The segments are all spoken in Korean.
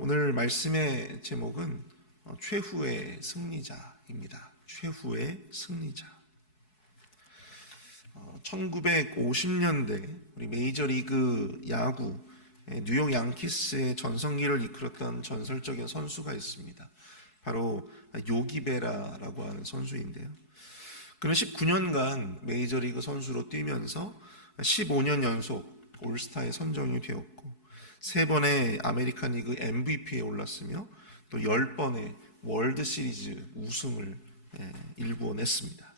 오늘 말씀의 제목은 최후의 승리자입니다. 최후의 승리자. 1950년대 우리 메이저리그 야구 뉴욕 양키스의 전성기를 이끌었던 전설적인 선수가 있습니다. 바로 요기 베라라고 하는 선수인데요. 그는 19년간 메이저리그 선수로 뛰면서 15년 연속 올스타에 선정이 되었고 3번의 아메리칸 리그 MVP에 올랐으며 또 10번의 월드시리즈 우승을 일구어냈습니다.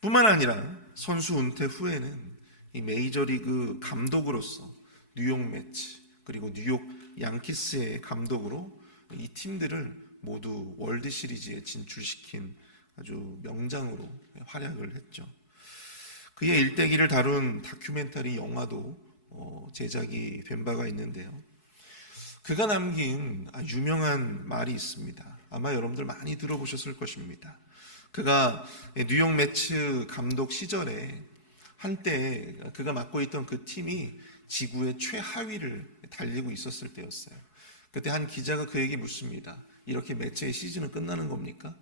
뿐만 아니라 선수 은퇴 후에는 이 메이저리그 감독으로서 뉴욕 매츠 그리고 뉴욕 양키스의 감독으로 이 팀들을 모두 월드시리즈에 진출시킨 아주 명장으로 활약을 했죠. 그의 일대기를 다룬 다큐멘터리 영화도 제작이 된 바가 있는데요. 그가 남긴 유명한 말이 있습니다. 아마 여러분들 많이 들어보셨을 것입니다. 그가 뉴욕 매츠 감독 시절에 한때 그가 맡고 있던 그 팀이 지구의 최하위를 달리고 있었을 때였어요. 그때 한 기자가 그에게 묻습니다. 이렇게 매츠의 시즌은 끝나는 겁니까?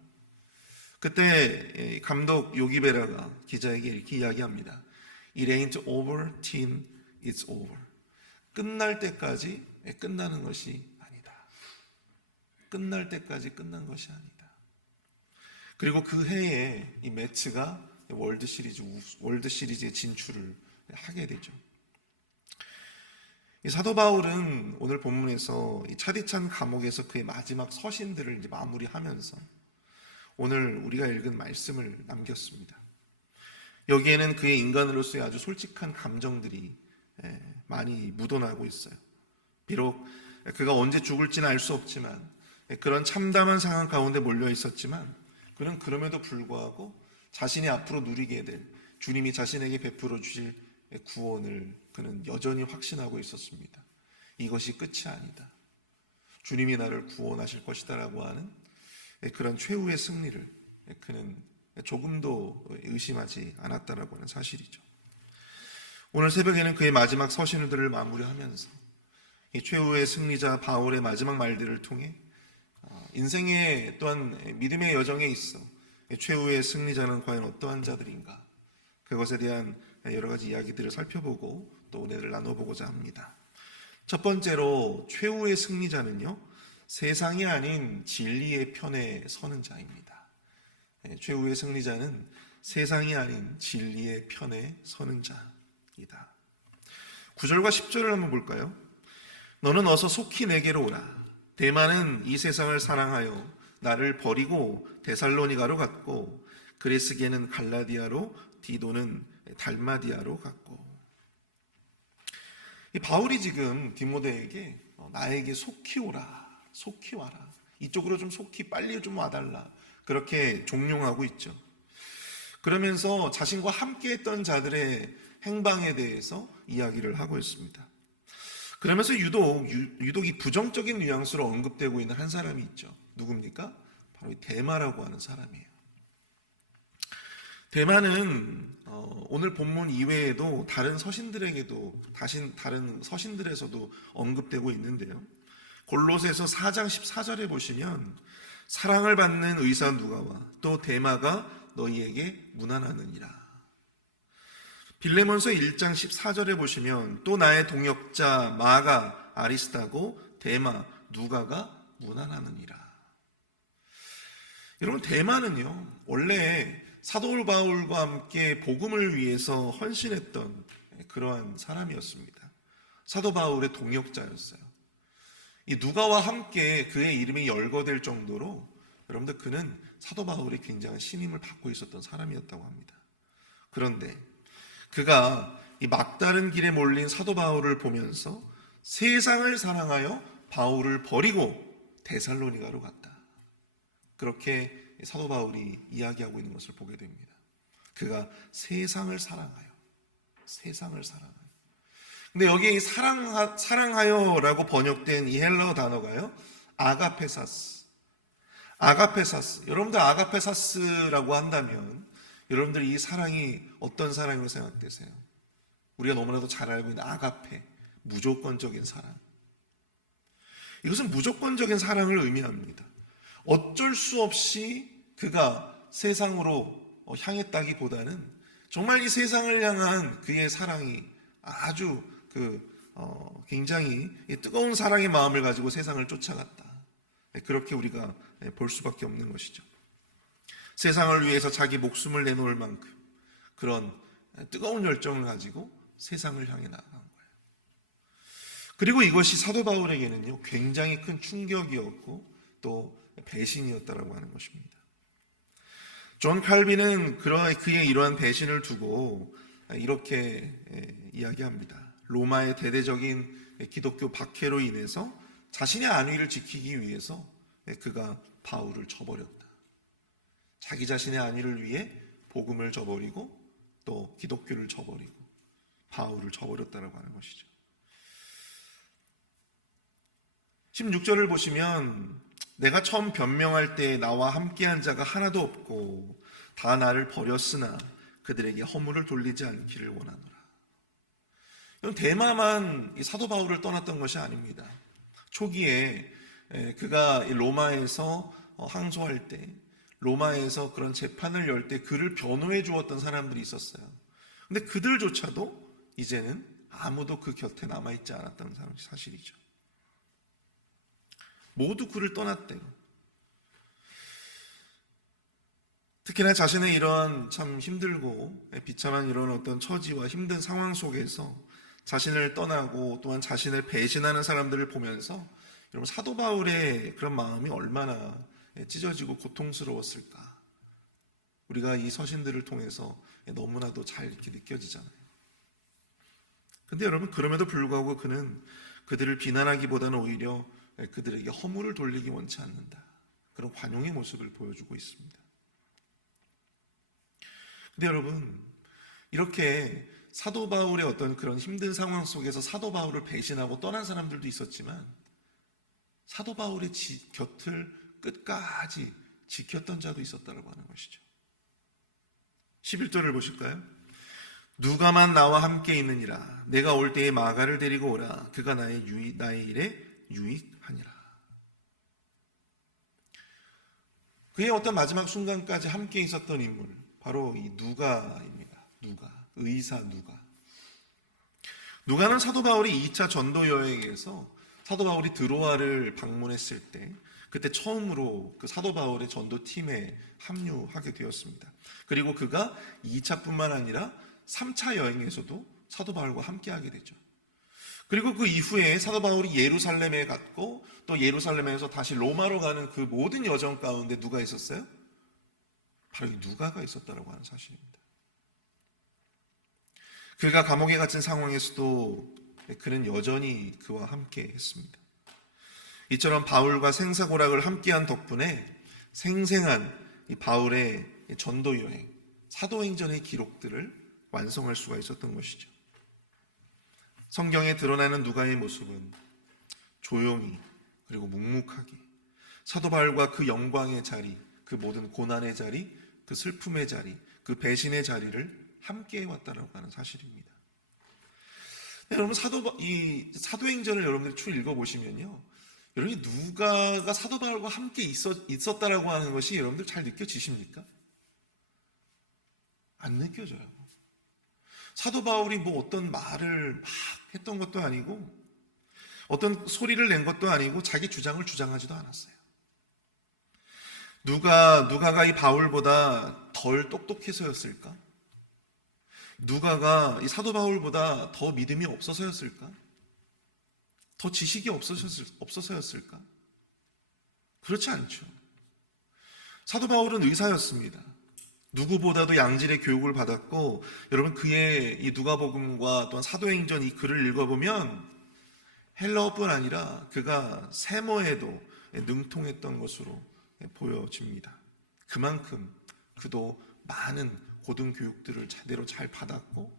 그때 감독 요기베라가 기자에게 이렇게 이야기합니다. It ain't over till it's over. 끝날 때까지 끝나는 것이 아니다. 끝날 때까지 끝난 것이 아니다. 그리고 그 해에 이 매츠가 월드시리즈에 진출을 하게 되죠. 이 사도 바울은 오늘 본문에서 이 차디찬 감옥에서 그의 마지막 서신들을 이제 마무리하면서 오늘 우리가 읽은 말씀을 남겼습니다. 여기에는 그의 인간으로서의 아주 솔직한 감정들이 많이 묻어나고 있어요. 비록 그가 언제 죽을지는 알 수 없지만 그런 참담한 상황 가운데 몰려 있었지만 그는 그럼에도 불구하고 자신이 앞으로 누리게 될 주님이 자신에게 베풀어 주실 구원을 그는 여전히 확신하고 있었습니다. 이것이 끝이 아니다. 주님이 나를 구원하실 것이다 라고 하는 그런 최후의 승리를 그는 조금도 의심하지 않았다라고 하는 사실이죠. 오늘 새벽에는 그의 마지막 서신들을 마무리하면서 이 최후의 승리자 바울의 마지막 말들을 통해 인생의 또한 믿음의 여정에 있어 최후의 승리자는 과연 어떠한 자들인가 그것에 대한 여러 가지 이야기들을 살펴보고 또 은혜를 나눠보고자 합니다. 첫 번째로 최후의 승리자는요 세상이 아닌 진리의 편에 서는 자입니다. 최후의 승리자는 세상이 아닌 진리의 편에 서는 자이다. 9절과 10절을 한번 볼까요? 너는 어서 속히 내게로 오라. 데마는 이 세상을 사랑하여 나를 버리고 데살로니가로 갔고 그레스게는 갈라디아로 디도는 달마디아로 갔고. 이 바울이 지금 디모데에게 나에게 속히 오라, 속히 와라, 이쪽으로 좀 속히 빨리 좀 와달라 그렇게 종용하고 있죠. 그러면서 자신과 함께 했던 자들의 행방에 대해서 이야기를 하고 있습니다. 그러면서 유독 이 부정적인 뉘앙스로 언급되고 있는 한 사람이 있죠. 누굽니까? 바로 이 데마라고 하는 사람이에요. 데마는 오늘 본문 이외에도 다른 서신들에게도 다른 서신들에서도 언급되고 있는데요. 골로새서 4장 14절에 보시면 사랑을 받는 의사 누가와 또 데마가 너희에게 문안하느니라. 빌레몬서 1장 14절에 보시면 또 나의 동역자 마가 아리스타고 데마 누가가 문안하느니라. 여러분 데마는요 원래 사도 바울과 함께 복음을 위해서 헌신했던 그러한 사람이었습니다. 사도 바울의 동역자였어요. 이 누가와 함께 그의 이름이 열거될 정도로 여러분들 그는 사도 바울의 굉장한 신임을 받고 있었던 사람이었다고 합니다. 그런데 그가 이 막다른 길에 몰린 사도 바울을 보면서 세상을 사랑하여 바울을 버리고 데살로니가로 갔다. 그렇게 사도 바울이 이야기하고 있는 것을 보게 됩니다. 그가 세상을 사랑하여. 근데 여기 이 사랑하여라고 번역된 이 헬라어 단어가요. 아가페사스. 여러분들 아가페사스라고 한다면 여러분들 이 사랑이 어떤 사랑으로 생각되세요? 우리가 너무나도 잘 알고 있는 아가페, 무조건적인 사랑. 이것은 무조건적인 사랑을 의미합니다. 어쩔 수 없이 그가 세상으로 향했다기보다는 정말 이 세상을 향한 그의 사랑이 아주 굉장히 뜨거운 사랑의 마음을 가지고 세상을 쫓아갔다. 그렇게 우리가 볼 수밖에 없는 것이죠. 세상을 위해서 자기 목숨을 내놓을 만큼 그런 뜨거운 열정을 가지고 세상을 향해 나아간 거예요. 그리고 이것이 사도 바울에게는요, 굉장히 큰 충격이었고 또 배신이었다라고 하는 것입니다. 존 칼빈은 그의 이러한 배신을 두고 이렇게 이야기합니다. 로마의 대대적인 기독교 박해로 인해서 자신의 안위를 지키기 위해서 그가 바울을 저버렸다. 자기 자신의 안위를 위해 복음을 저버리고 또 기독교를 저버리고 바울을 저버렸다라고 하는 것이죠. 16절을 보시면 내가 처음 변명할 때 나와 함께한 자가 하나도 없고 다 나를 버렸으나 그들에게 허물을 돌리지 않기를 원하노라. 대마만 이 사도 바울을 떠났던 것이 아닙니다. 초기에 그가 로마에서 항소할 때, 로마에서 그런 재판을 열 때 그를 변호해 주었던 사람들이 있었어요. 근데 그들조차도 이제는 아무도 그 곁에 남아있지 않았다는 사실이죠. 모두 그를 떠났대요. 특히나 자신의 이런 참 힘들고 비참한 이런 어떤 처지와 힘든 상황 속에서 자신을 떠나고 또한 자신을 배신하는 사람들을 보면서 여러분 사도 바울의 그런 마음이 얼마나 찢어지고 고통스러웠을까. 우리가 이 서신들을 통해서 너무나도 잘 이렇게 느껴지잖아요. 근데 여러분 그럼에도 불구하고 그는 그들을 비난하기보다는 오히려 그들에게 허물을 돌리기 원치 않는다. 그런 관용의 모습을 보여주고 있습니다. 근데 여러분 이렇게 사도 바울의 어떤 그런 힘든 상황 속에서 사도 바울을 배신하고 떠난 사람들도 있었지만 사도 바울의 곁을 끝까지 지켰던 자도 있었다고 하는 것이죠. 11절을 보실까요? 누가만 나와 함께 있느니라. 내가 올 때에 마가를 데리고 오라. 그가 나의 일에 유익하니라. 그의 어떤 마지막 순간까지 함께 있었던 인물, 바로 이 누가입니다. 의사 누가. 누가는 사도 바울이 2차 전도 여행에서 사도 바울이 드로아를 방문했을 때 그때 처음으로 그 사도 바울의 전도팀에 합류하게 되었습니다. 그리고 그가 2차뿐만 아니라 3차 여행에서도 사도 바울과 함께하게 되죠. 그리고 그 이후에 사도 바울이 예루살렘에 갔고 또 예루살렘에서 다시 로마로 가는 그 모든 여정 가운데 누가 있었어요? 바로 이 누가가 있었다고 하는 사실입니다. 그가 감옥에 갇힌 상황에서도 그는 여전히 그와 함께 했습니다. 이처럼 바울과 생사고락을 함께한 덕분에 생생한 이 바울의 전도 여행, 사도행전의 기록들을 완성할 수가 있었던 것이죠. 성경에 드러나는 누가의 모습은 조용히 그리고 묵묵하게 사도 바울과 그 영광의 자리, 그 모든 고난의 자리, 그 슬픔의 자리, 그 배신의 자리를 함께 해왔다라고 하는 사실입니다. 여러분 이 사도행전을 여러분들이 쭉 읽어보시면요, 여러분이 누가가 사도 바울과 함께 있었다라고 하는 것이 여러분들 잘 느껴지십니까? 안 느껴져요. 사도 바울이 뭐 어떤 말을 막 했던 것도 아니고 어떤 소리를 낸 것도 아니고 자기 주장을 주장하지도 않았어요. 누가가 이 바울보다 덜 똑똑해서였을까? 누가가 이 사도 바울보다 더 믿음이 없어서였을까? 더 지식이 없어서였을까? 그렇지 않죠. 사도 바울은 의사였습니다. 누구보다도 양질의 교육을 받았고, 여러분 그의 이 누가복음과 또한 사도행전 이 글을 읽어보면 헬라어뿐 아니라 그가 세모에도 능통했던 것으로 보여집니다. 그만큼 그도 많은 고등교육들을 제대로 잘 받았고,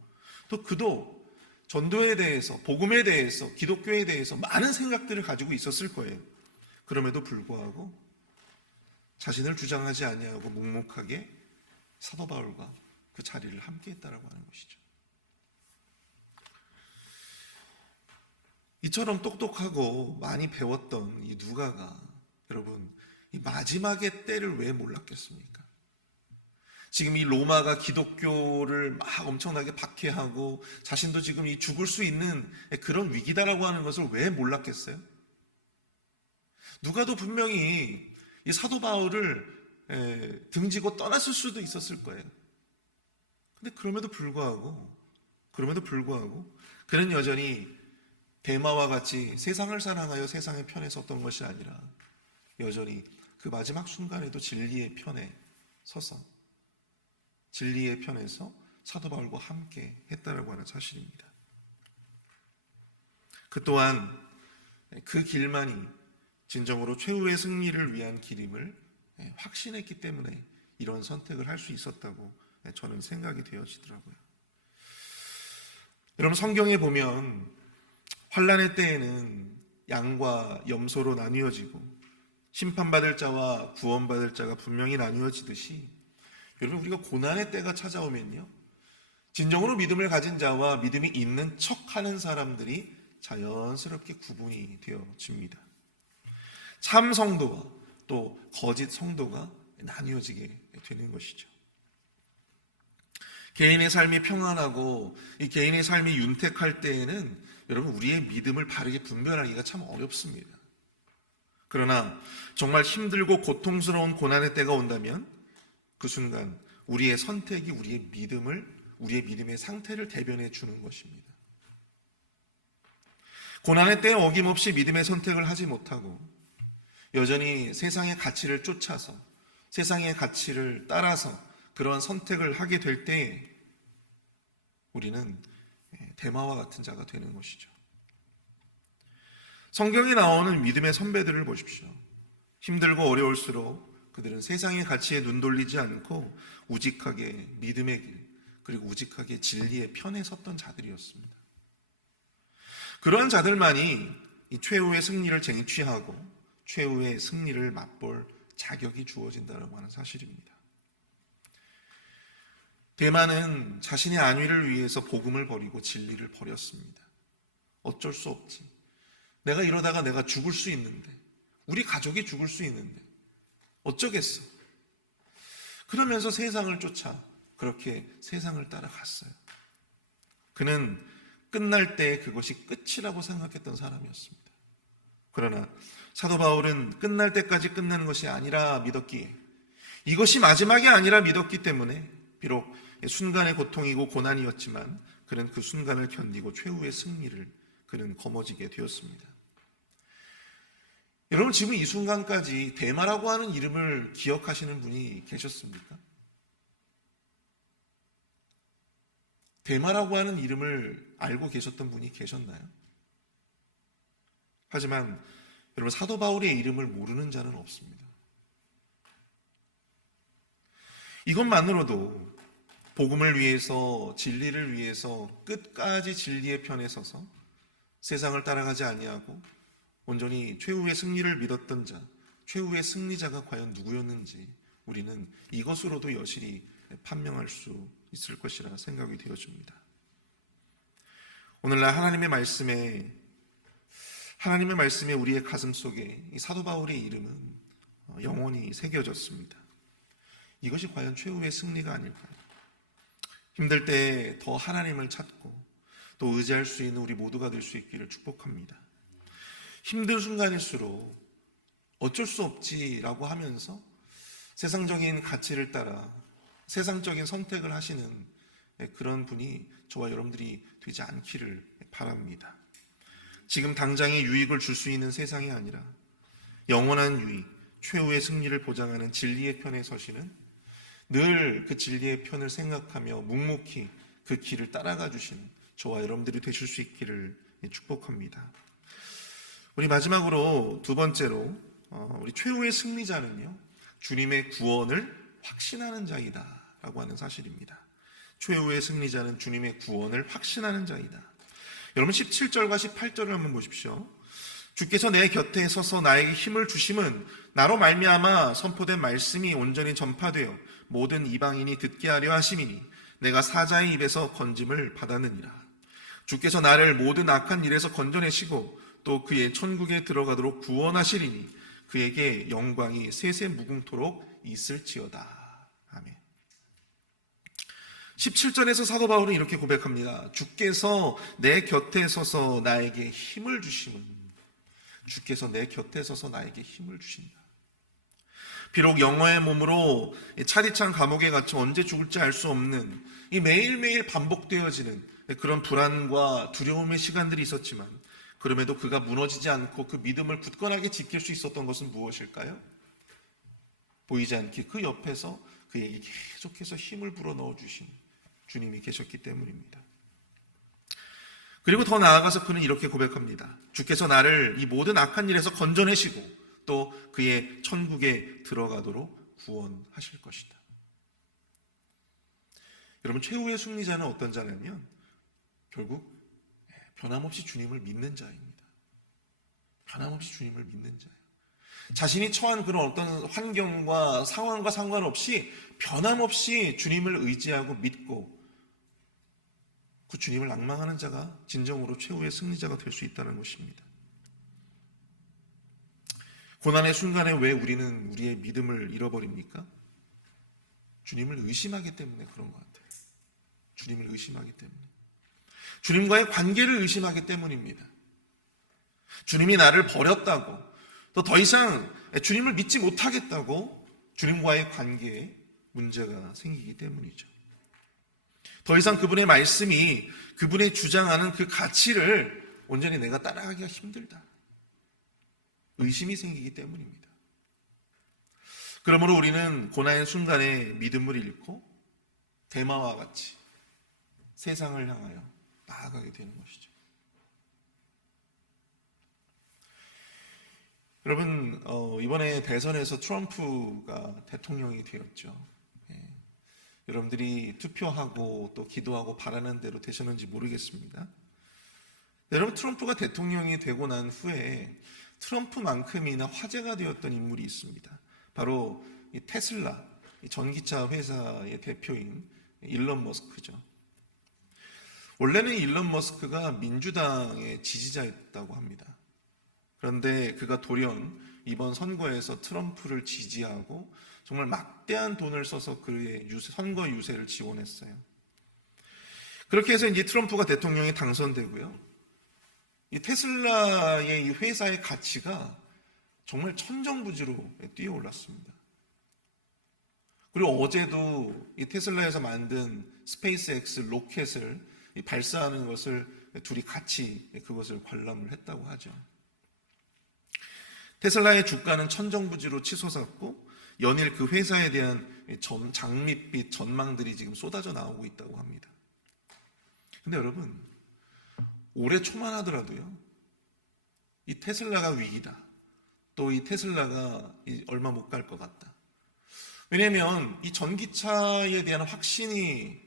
또 그도 전도에 대해서, 복음에 대해서, 기독교에 대해서 많은 생각들을 가지고 있었을 거예요. 그럼에도 불구하고 자신을 주장하지 아니하고 묵묵하게 사도 바울과 그 자리를 함께 했다라고 하는 것이죠. 이처럼 똑똑하고 많이 배웠던 이 누가가 여러분 이 마지막의 때를 왜 몰랐겠습니까? 지금 이 로마가 기독교를 막 엄청나게 박해하고 자신도 지금 이 죽을 수 있는 그런 위기다라고 하는 것을 왜 몰랐겠어요? 누가도 분명히 이 사도 바울을 등지고 떠났을 수도 있었을 거예요. 근데 그럼에도 불구하고 그는 여전히 데마와 같이 세상을 사랑하여 세상의 편에 섰던 것이 아니라 여전히 그 마지막 순간에도 진리의 편에 서서 진리의 편에서 사도 바울과 함께 했다라고 하는 사실입니다. 그 또한 그 길만이 진정으로 최후의 승리를 위한 길임을 확신했기 때문에 이런 선택을 할 수 있었다고 저는 생각이 되어지더라고요. 여러분 성경에 보면 환란의 때에는 양과 염소로 나뉘어지고 심판받을 자와 구원받을 자가 분명히 나뉘어지듯이 여러분 우리가 고난의 때가 찾아오면요 진정으로 믿음을 가진 자와 믿음이 있는 척하는 사람들이 자연스럽게 구분이 되어집니다. 참 성도와 또 거짓 성도가 나뉘어지게 되는 것이죠. 개인의 삶이 평안하고 이 개인의 삶이 윤택할 때에는 여러분 우리의 믿음을 바르게 분별하기가 참 어렵습니다. 그러나 정말 힘들고 고통스러운 고난의 때가 온다면 그 순간 우리의 선택이 우리의 믿음의 상태를 대변해 주는 것입니다. 고난의 때에 어김없이 믿음의 선택을 하지 못하고 여전히 세상의 가치를 쫓아서 세상의 가치를 따라서 그런 선택을 하게 될 때 우리는 데마와 같은 자가 되는 것이죠. 성경에 나오는 믿음의 선배들을 보십시오. 힘들고 어려울수록 그들은 세상의 가치에 눈 돌리지 않고 우직하게 믿음의 길 그리고 우직하게 진리의 편에 섰던 자들이었습니다. 그러한 자들만이 이 최후의 승리를 쟁취하고 최후의 승리를 맛볼 자격이 주어진다고 하는 사실입니다. 데마는 자신의 안위를 위해서 복음을 버리고 진리를 버렸습니다. 어쩔 수 없지. 내가 이러다가 내가 죽을 수 있는데 우리 가족이 죽을 수 있는데 어쩌겠어. 그러면서 세상을 쫓아 그렇게 세상을 따라갔어요. 그는 끝날 때 그것이 끝이라고 생각했던 사람이었습니다. 그러나 사도 바울은 끝날 때까지 끝나는 것이 아니라 믿었기에 이것이 마지막이 아니라 믿었기 때문에 비록 순간의 고통이고 고난이었지만 그는 그 순간을 견디고 최후의 승리를 그는 거머쥐게 되었습니다. 여러분 지금 이 순간까지 데마라고 하는 이름을 기억하시는 분이 계셨습니까? 데마라고 하는 이름을 알고 계셨던 분이 계셨나요? 하지만 여러분 사도 바울의 이름을 모르는 자는 없습니다. 이것만으로도 복음을 위해서 진리를 위해서 끝까지 진리의 편에 서서 세상을 따라가지 아니하고 온전히 최후의 승리를 믿었던 자, 최후의 승리자가 과연 누구였는지 우리는 이것으로도 여실히 판명할 수 있을 것이라 생각이 되어집니다. 오늘날 하나님의 말씀에 우리의 가슴 속에 이 사도 바울의 이름은 영원히 새겨졌습니다. 이것이 과연 최후의 승리가 아닐까요? 힘들 때 더 하나님을 찾고 또 의지할 수 있는 우리 모두가 될 수 있기를 축복합니다. 힘든 순간일수록 어쩔 수 없지라고 하면서 세상적인 가치를 따라 세상적인 선택을 하시는 그런 분이 저와 여러분들이 되지 않기를 바랍니다. 지금 당장의 유익을 줄 수 있는 세상이 아니라 영원한 유익, 최후의 승리를 보장하는 진리의 편에 서시는 늘 그 진리의 편을 생각하며 묵묵히 그 길을 따라가 주시는 저와 여러분들이 되실 수 있기를 축복합니다. 우리 마지막으로 두 번째로 우리 최후의 승리자는요 주님의 구원을 확신하는 자이다 라고 하는 사실입니다. 최후의 승리자는 주님의 구원을 확신하는 자이다. 여러분 17절과 18절을 한번 보십시오. 주께서 내 곁에 서서 나에게 힘을 주심은 나로 말미암아 선포된 말씀이 온전히 전파되어 모든 이방인이 듣게 하려 하심이니 내가 사자의 입에서 건짐을 받았느니라. 주께서 나를 모든 악한 일에서 건져내시고 또 그의 천국에 들어가도록 구원하시리니 그에게 영광이 세세 무궁토록 있을지어다. 아멘. 17절에서 사도 바울은 이렇게 고백합니다. 주께서 내 곁에 서서 나에게 힘을 주심은, 주께서 내 곁에 서서 나에게 힘을 주신다. 비록 영화의 몸으로 차디찬 감옥에 갇혀 언제 죽을지 알 수 없는 이 매일매일 반복되어지는 그런 불안과 두려움의 시간들이 있었지만, 그럼에도 그가 무너지지 않고 그 믿음을 굳건하게 지킬 수 있었던 것은 무엇일까요? 보이지 않게 그 옆에서 그에게 계속해서 힘을 불어넣어 주신 주님이 계셨기 때문입니다. 그리고 더 나아가서 그는 이렇게 고백합니다. 주께서 나를 이 모든 악한 일에서 건져내시고 또 그의 천국에 들어가도록 구원하실 것이다. 여러분, 최후의 승리자는 어떤 자냐면 결국 변함없이 주님을 믿는 자입니다. 변함없이 주님을 믿는 자예요. 자신이 처한 그런 어떤 환경과 상황과 상관없이 변함없이 주님을 의지하고 믿고 그 주님을 낭망하는 자가 진정으로 최후의 승리자가 될 수 있다는 것입니다. 고난의 순간에 왜 우리는 우리의 믿음을 잃어버립니까? 주님을 의심하기 때문에 그런 것 같아요. 주님을 의심하기 때문에. 주님과의 관계를 의심하기 때문입니다. 주님이 나를 버렸다고, 또 더 이상 주님을 믿지 못하겠다고 주님과의 관계에 문제가 생기기 때문이죠. 더 이상 그분의 말씀이 그분의 주장하는 그 가치를 온전히 내가 따라가기가 힘들다. 의심이 생기기 때문입니다. 그러므로 우리는 고난의 순간에 믿음을 잃고 대마와 같이 세상을 향하여 나아가게 되는 것이죠. 여러분, 이번에 대선에서 트럼프가 대통령이 되었죠. 여러분들이 투표하고 또 기도하고 바라는 대로 되셨는지 모르겠습니다. 여러분, 트럼프가 대통령이 되고 난 후에 트럼프만큼이나 화제가 되었던 인물이 있습니다. 바로 이 테슬라, 이 전기차 회사의 대표인 일론 머스크죠. 원래는 일론 머스크가 민주당의 지지자였다고 합니다. 그런데 그가 돌연 이번 선거에서 트럼프를 지지하고 정말 막대한 돈을 써서 그의 선거 유세를 지원했어요. 그렇게 해서 이제 트럼프가 대통령이 당선되고요. 이 테슬라의 이 회사의 가치가 정말 천정부지로 뛰어올랐습니다. 그리고 어제도 이 테슬라에서 만든 스페이스X 로켓을 발사하는 것을 둘이 같이 그것을 관람을 했다고 하죠. 테슬라의 주가는 천정부지로 치솟았고 연일 그 회사에 대한 장밋빛 전망들이 지금 쏟아져 나오고 있다고 합니다. 근데 여러분, 올해 초만 하더라도요, 이 테슬라가 위기다, 또 이 테슬라가 얼마 못 갈 것 같다. 왜냐하면 이 전기차에 대한 확신이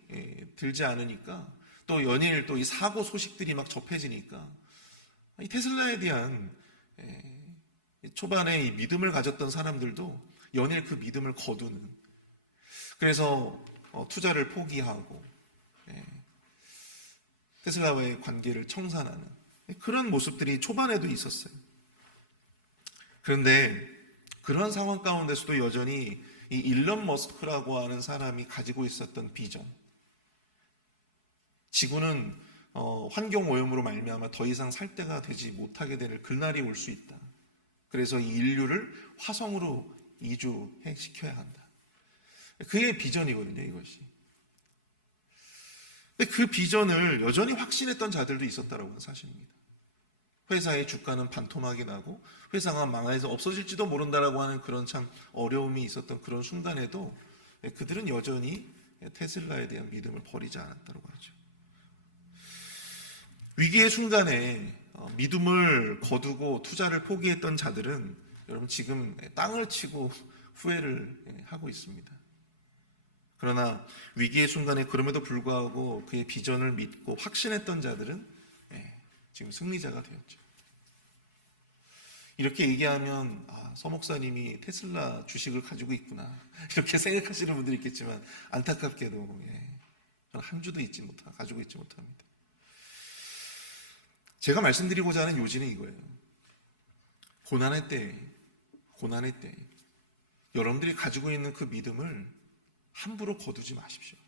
들지 않으니까, 또 연일 또 이 사고 소식들이 막 접해지니까 이 테슬라에 대한 초반에 이 믿음을 가졌던 사람들도 연일 그 믿음을 거두는, 그래서 투자를 포기하고 테슬라와의 관계를 청산하는 그런 모습들이 초반에도 있었어요. 그런데 그런 상황 가운데서도 여전히 이 일론 머스크라고 하는 사람이 가지고 있었던 비전, 지구는 환경 오염으로 말미암아 더 이상 살 때가 되지 못하게 될 그날이 올 수 있다. 그래서 이 인류를 화성으로 이주시켜야 한다. 그의 비전이거든요, 이것이. 근데 그 비전을 여전히 확신했던 자들도 있었다라고 하는 사실입니다. 회사의 주가는 반토막이 나고 회사가 망해서 없어질지도 모른다라고 하는 그런 참 어려움이 있었던 그런 순간에도 그들은 여전히 테슬라에 대한 믿음을 버리지 않았다고 하죠. 위기의 순간에 믿음을 거두고 투자를 포기했던 자들은 여러분 지금 땅을 치고 후회를 하고 있습니다. 그러나 위기의 순간에 그럼에도 불구하고 그의 비전을 믿고 확신했던 자들은 지금 승리자가 되었죠. 이렇게 얘기하면 서 목사님이 테슬라 주식을 가지고 있구나 이렇게 생각하시는 분들이 있겠지만 안타깝게도 저는 한 주도 가지고 있지 못합니다. 제가 말씀드리고자 하는 요지는 이거예요. 고난의 때 여러분들이 가지고 있는 그 믿음을 함부로 거두지 마십시오.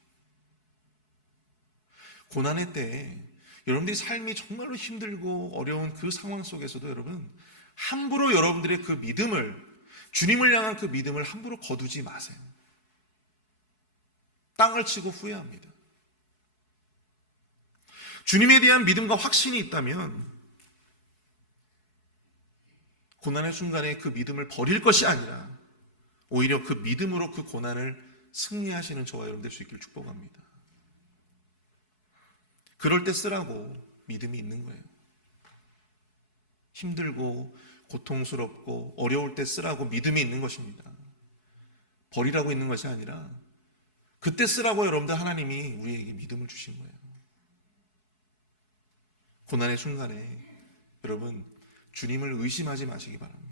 고난의 때 여러분들이 삶이 정말로 힘들고 어려운 그 상황 속에서도 여러분 함부로 여러분들의 그 믿음을, 주님을 향한 그 믿음을 함부로 거두지 마세요. 땅을 치고 후회합니다. 주님에 대한 믿음과 확신이 있다면 고난의 순간에 그 믿음을 버릴 것이 아니라 오히려 그 믿음으로 그 고난을 승리하시는 저와 여러분 될 수 있기를 축복합니다. 그럴 때 쓰라고 믿음이 있는 거예요. 힘들고 고통스럽고 어려울 때 쓰라고 믿음이 있는 것입니다. 버리라고 있는 것이 아니라 그때 쓰라고 여러분들 하나님이 우리에게 믿음을 주신 거예요. 고난의 순간에 여러분 주님을 의심하지 마시기 바랍니다.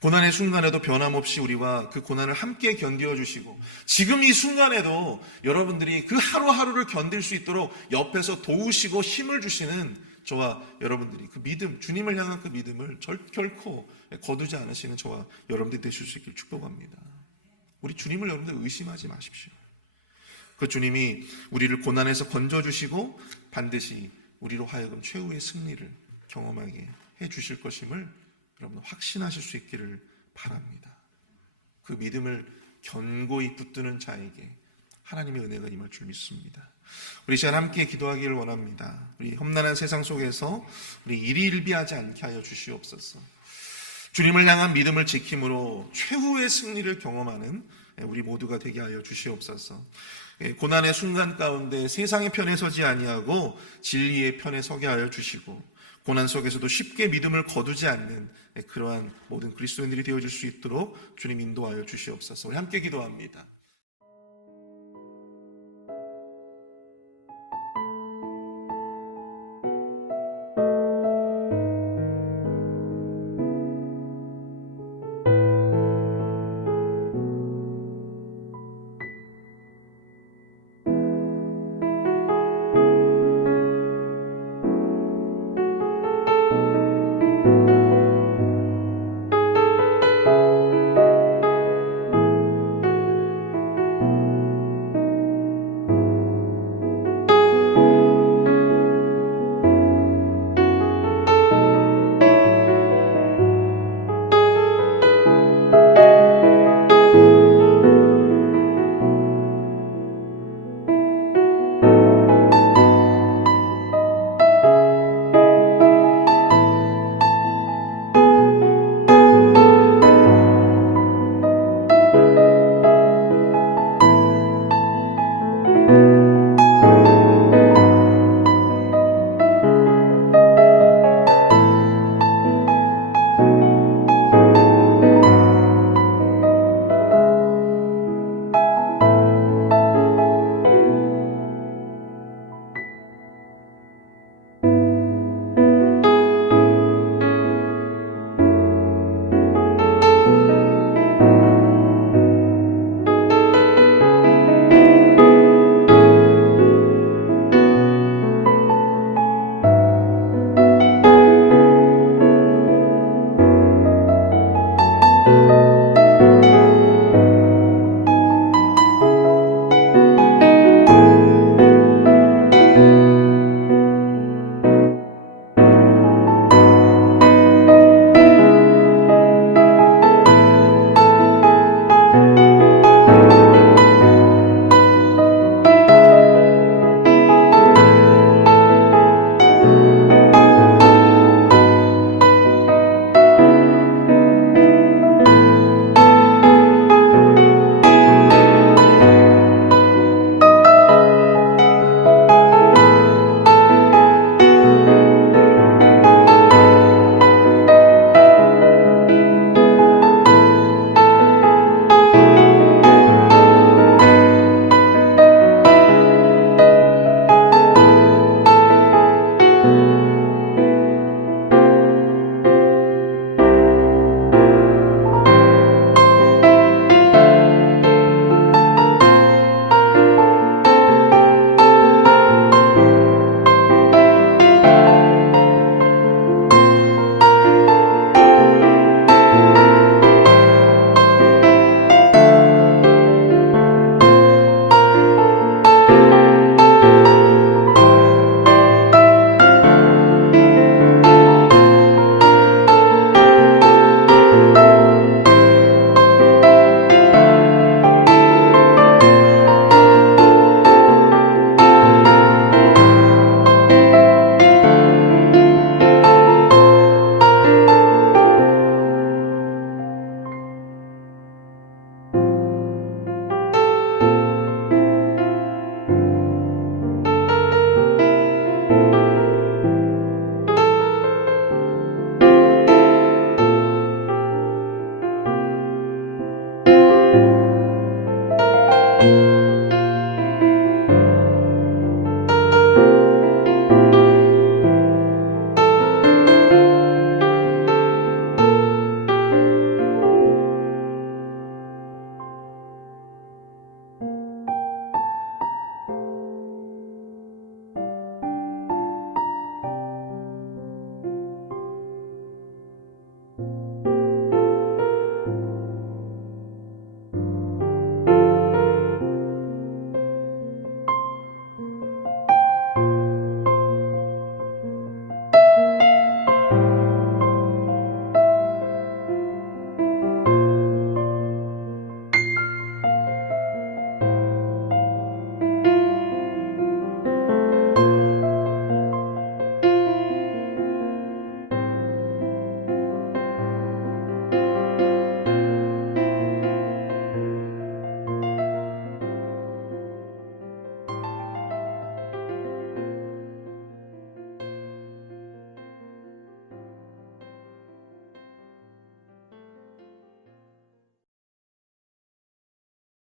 고난의 순간에도 변함없이 우리와 그 고난을 함께 견디어 주시고 지금 이 순간에도 여러분들이 그 하루하루를 견딜 수 있도록 옆에서 도우시고 힘을 주시는 저와 여러분들이 그 믿음, 주님을 향한 그 믿음을 결코 거두지 않으시는 저와 여러분들이 되실 수 있길 축복합니다. 우리 주님을 여러분들 의심하지 마십시오. 그 주님이 우리를 고난에서 건져주시고 반드시 우리로 하여금 최후의 승리를 경험하게 해주실 것임을 여러분 확신하실 수 있기를 바랍니다. 그 믿음을 견고히 붙드는 자에게 하나님의 은혜가 임할 줄 믿습니다. 우리 시간 함께 기도하기를 원합니다. 우리 험난한 세상 속에서 우리 일희일비하지 않게 하여 주시옵소서. 주님을 향한 믿음을 지킴으로 최후의 승리를 경험하는 우리 모두가 되게 하여 주시옵소서. 고난의 순간 가운데 세상의 편에 서지 아니하고 진리의 편에 서게 하여 주시고 고난 속에서도 쉽게 믿음을 거두지 않는 그러한 모든 그리스도인들이 되어줄 수 있도록 주님 인도하여 주시옵소서. 우리 함께 기도합니다.